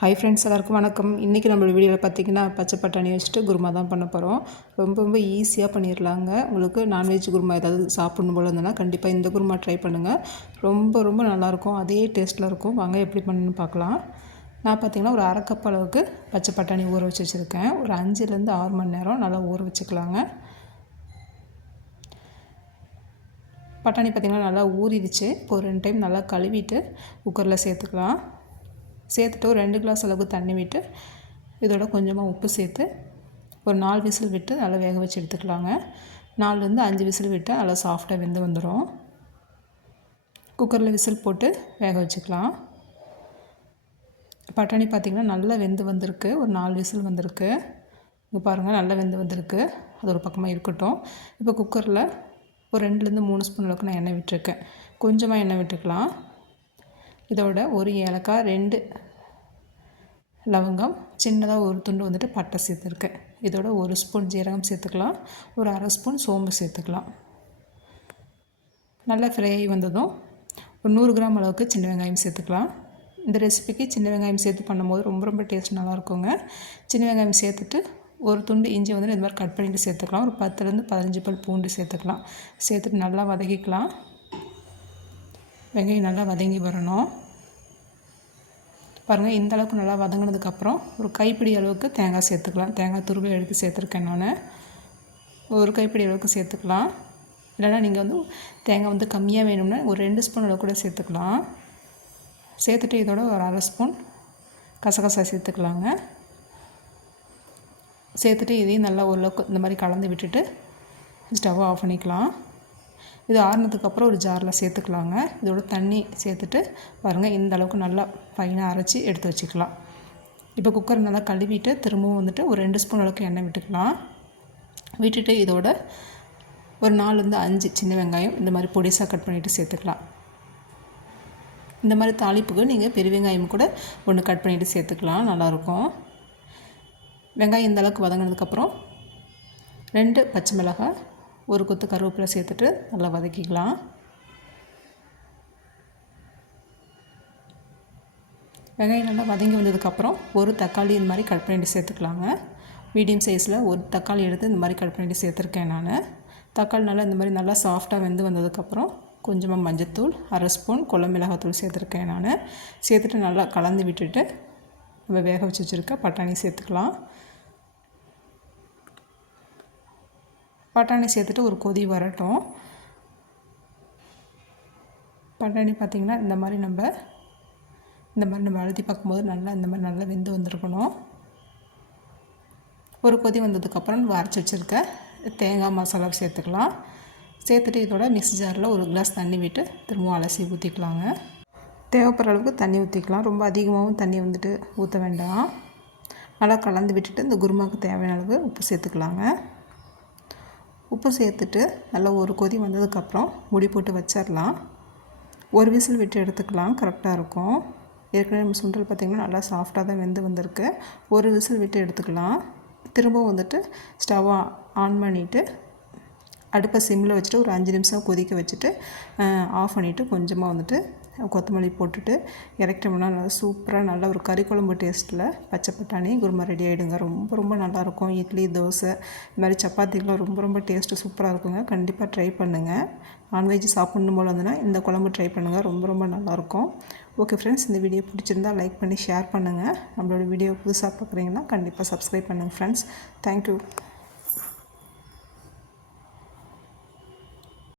Hi friends, எல்லாருக்கும் வணக்கம். இன்றைக்கி நம்மளோட வீடியோவில் பார்த்திங்கன்னா பச்சை பட்டாணி வச்சுட்டு குருமா தான் பண்ண போகிறோம். ரொம்ப ஈஸியாக பண்ணிடலாங்க. உங்களுக்கு நான்வெஜ் குருமா ஏதாவது சாப்பிடணும் போல் இருந்ததுன்னா கண்டிப்பாக இந்த குருமா ட்ரை பண்ணுங்கள். ரொம்ப நல்லாயிருக்கும். அதே டேஸ்ட்டில் இருக்கும். வாங்க எப்படி பண்ணணும்னு பார்க்கலாம். நான் பார்த்திங்கன்னா ஒரு அரை கப் அளவுக்கு பச்சை பட்டாணி ஊற வச்சு வச்சுருக்கேன். ஒரு 5லேருந்து 6 மணி நேரம் நல்லா ஊற வச்சுக்கலாங்க. பட்டாணி பார்த்திங்கன்னா நல்லா ஊறிடுச்சு. இப்போ ஒரு 2 டைம் நல்லா கழுவிட்டு குக்கரில் சேர்த்துக்கலாம். சேர்த்துட்டு ஒரு 2 கிளாஸ் அளவுக்கு தண்ணி விட்டு இதோட கொஞ்சமாக உப்பு சேர்த்து ஒரு 4 விசில் விட்டு நல்லா வேக வச்சு எடுத்துக்கலாங்க. 4லேருந்து 5 விசில் விட்டால் நல்லா சாஃப்டாக வெந்து வந்துடும். குக்கரில் விசில் போட்டு வேக வச்சுக்கலாம். பட்டாணி பார்த்திங்கன்னா நல்லா வெந்து வந்திருக்கு. ஒரு 4 விசில் வந்திருக்கு. இங்கே பாருங்கள், நல்லா வெந்து வந்திருக்கு. அது ஒரு பக்கமாக இருக்கட்டும். இப்போ குக்கரில் ஒரு 2லேருந்து 3 ஸ்பூன் அளவுக்கு நான் எண்ணெய் விட்டுருக்கேன். கொஞ்சமாக எண்ணெய் விட்டுக்கலாம். இதோட ஒரு ஏலக்காய், 2 லவங்கம், சின்னதாக ஒரு துண்டு வந்துட்டு பட்டை சேர்த்துருக்கேன். இதோட ஒரு ஸ்பூன் ஜீரகம் சேர்த்துக்கலாம். ஒரு அரை ஸ்பூன் சோம்பு சேர்த்துக்கலாம். நல்லா ஃப்ரை வந்ததும் ஒரு 100 கிராம் அளவுக்கு சின்ன வெங்காயம் சேர்த்துக்கலாம். இந்த ரெசிபிக்கு சின்ன வெங்காயம் சேர்த்து பண்ணும்போது ரொம்ப டேஸ்ட் நல்லாயிருக்குங்க. சின்ன வெங்காயம் சேர்த்துட்டு ஒரு துண்டு இஞ்சி வந்துட்டு இந்த மாதிரி கட் பண்ணிவிட்டு சேர்த்துக்கலாம். ஒரு 10லேருந்து 15 பல் பூண்டு சேர்த்துக்கலாம். சேர்த்துட்டு நல்லா வதக்கிக்கலாம். வெங்காயம் நல்லா வதங்கி வரணும். பாருங்கள், இந்த அளவுக்கு நல்லா வதங்கினதுக்கப்புறம் ஒரு கைப்பிடி அளவுக்கு தேங்காய் சேர்த்துக்கலாம். தேங்காய் துருவி எடுத்து சேர்த்துருக்கேன் நான். ஒரு கைப்பிடி அளவுக்கு சேர்த்துக்கலாம். இல்லைனா நீங்கள் வந்து தேங்காய் வந்து கம்மியாக வேணும்னா ஒரு 2 ஸ்பூன் அளவு கூட சேர்த்துக்கலாம். சேர்த்துட்டு இதோட ஒரு அரை ஸ்பூன் கசகசா சேர்த்துக்கலாங்க. சேர்த்துட்டு இதையும் நல்லா ஓரளவுக்கு இந்த மாதிரி கலந்து விட்டுட்டு ஸ்டவ்வை ஆஃப் பண்ணிக்கலாம். இது ஆறுனதுக்கப்புறம் ஒரு ஜாரில் சேர்த்துக்கலாங்க. இதோட தண்ணி சேர்த்துட்டு பாருங்கள், இந்த அளவுக்கு நல்லா ஃபைனாக அரைச்சி எடுத்து வச்சுக்கலாம். இப்போ குக்கர் நல்லா கழுவிட்டு திரும்பவும் வந்துட்டு ஒரு 2 ஸ்பூன் அளவுக்கு எண்ணெய் விட்டுக்கலாம். விட்டுட்டு இதோட ஒரு 4லேருந்து 5 சின்ன வெங்காயம் இந்த மாதிரி பொடிசாக கட் பண்ணிவிட்டு சேர்த்துக்கலாம். இந்த மாதிரி தாளிப்புக்கு நீங்கள் பெரிய வெங்காயம் கூட ஒன்று கட் பண்ணிவிட்டு சேர்த்துக்கலாம், நல்லாயிருக்கும். வெங்காயம் இந்த அளவுக்கு வதங்கினதுக்கப்புறம் 2 பச்சை மிளகாய், ஒரு கொத்து கருவேப்பிலை சேர்த்துட்டு நல்லா வதக்கிக்கலாம். வெங்காயம் நல்லா வதங்கி வந்ததுக்கப்புறம் ஒரு தக்காளி இந்த மாதிரி கட் பண்ணிட்டு சேர்த்துக்கலாங்க. மீடியம் சைஸில் ஒரு தக்காளி எடுத்து இந்த மாதிரி கட் பண்ணிட்டு சேர்த்துருக்கேன் நான். தக்காளி நல்லா இந்த மாதிரி நல்லா சாஃப்டாக வெந்து வந்ததுக்கப்புறம் கொஞ்சமாக மஞ்சத்தூள், அரை ஸ்பூன் குழம்பு மிளகாத்தூள் சேர்த்துருக்கேன் நான். சேர்த்துட்டு நல்லா கலந்து விட்டுட்டு நம்ம வேக வச்சு வச்சுருக்க பட்டாணி சேர்த்துக்கலாம். பட்டாணி சேர்த்துட்டு ஒரு கொதி வரட்டும். பட்டாணி பார்த்திங்கன்னா இந்த மாதிரி நம்ம அழுத்தி பார்க்கும்போது இந்த மாதிரி நல்லா வெந்து வந்திருக்கணும். ஒரு கொதி வந்ததுக்கப்புறம் அரைச்சி வச்சுருக்க தேங்காய் மசாலா சேர்த்துக்கலாம். சேர்த்துட்டு இதோட மிக்ஸி ஜாரில் ஒரு கிளாஸ் தண்ணி விட்டு திரும்பவும் அலசி ஊற்றிக்கலாங்க. தேவைப்படுற அளவுக்கு தண்ணி ஊற்றிக்கலாம். ரொம்ப அதிகமாகவும் தண்ணி வந்துட்டு ஊற்ற வேண்டாம். நல்லா கலந்து விட்டுட்டு இந்த குருமாவுக்கு தேவையான அளவு உப்பு சேர்த்துக்கலாங்க. உப்பு சேர்த்துட்டு நல்லா ஒரு கொதி வந்ததுக்கப்புறம் மூடி போட்டு வச்சிடலாம். ஒரு விசில் விட்டு எடுத்துக்கலாம், கரெக்டாக இருக்கும். ஏற்கனவே நம்ம சுண்டல் பார்த்திங்கன்னா நல்லா சாஃப்டாக தான் வெந்து வந்திருக்கு. ஒரு விசில் விட்டு எடுத்துக்கலாம். திரும்பவும் வந்துட்டு ஸ்டவ்வை ஆன் பண்ணிவிட்டு அடுப்பை சிம்மில் வச்சுட்டு ஒரு 5 நிமிஷம் கொதிக்க வச்சுட்டு ஆஃப் பண்ணிவிட்டு கொஞ்சமாக வந்துட்டு கொத்தமல்லி போட்டுட்டு இறக்கிட்டோம்னா நல்லா சூப்பராக நல்ல ஒரு கறி குழம்பு டேஸ்ட்டில் பச்சை பட்டாணி குருமா ரெடி ஆகிடுங்க. ரொம்ப நல்லாயிருக்கும். இட்லி, தோசை இது மாதிரி சப்பாத்திக்கெலாம் ரொம்ப டேஸ்ட்டு சூப்பராக இருக்குங்க. கண்டிப்பாக ட்ரை பண்ணுங்கள். நான்வெஜ் சாப்பிட்ணும் போல் இருந்ததுன்னா இந்த குழம்பு ட்ரை பண்ணுங்கள். ரொம்ப நல்லாயிருக்கும். ஓகே ஃப்ரெண்ட்ஸ், இந்த வீடியோ பிடிச்சிருந்தால் லைக் பண்ணி ஷேர் பண்ணுங்கள். நம்மளோட வீடியோ புதுசாக பார்க்குறீங்கன்னா கண்டிப்பாக சப்ஸ்கிரைப் பண்ணுங்கள் ஃப்ரெண்ட்ஸ். தேங்க்யூ.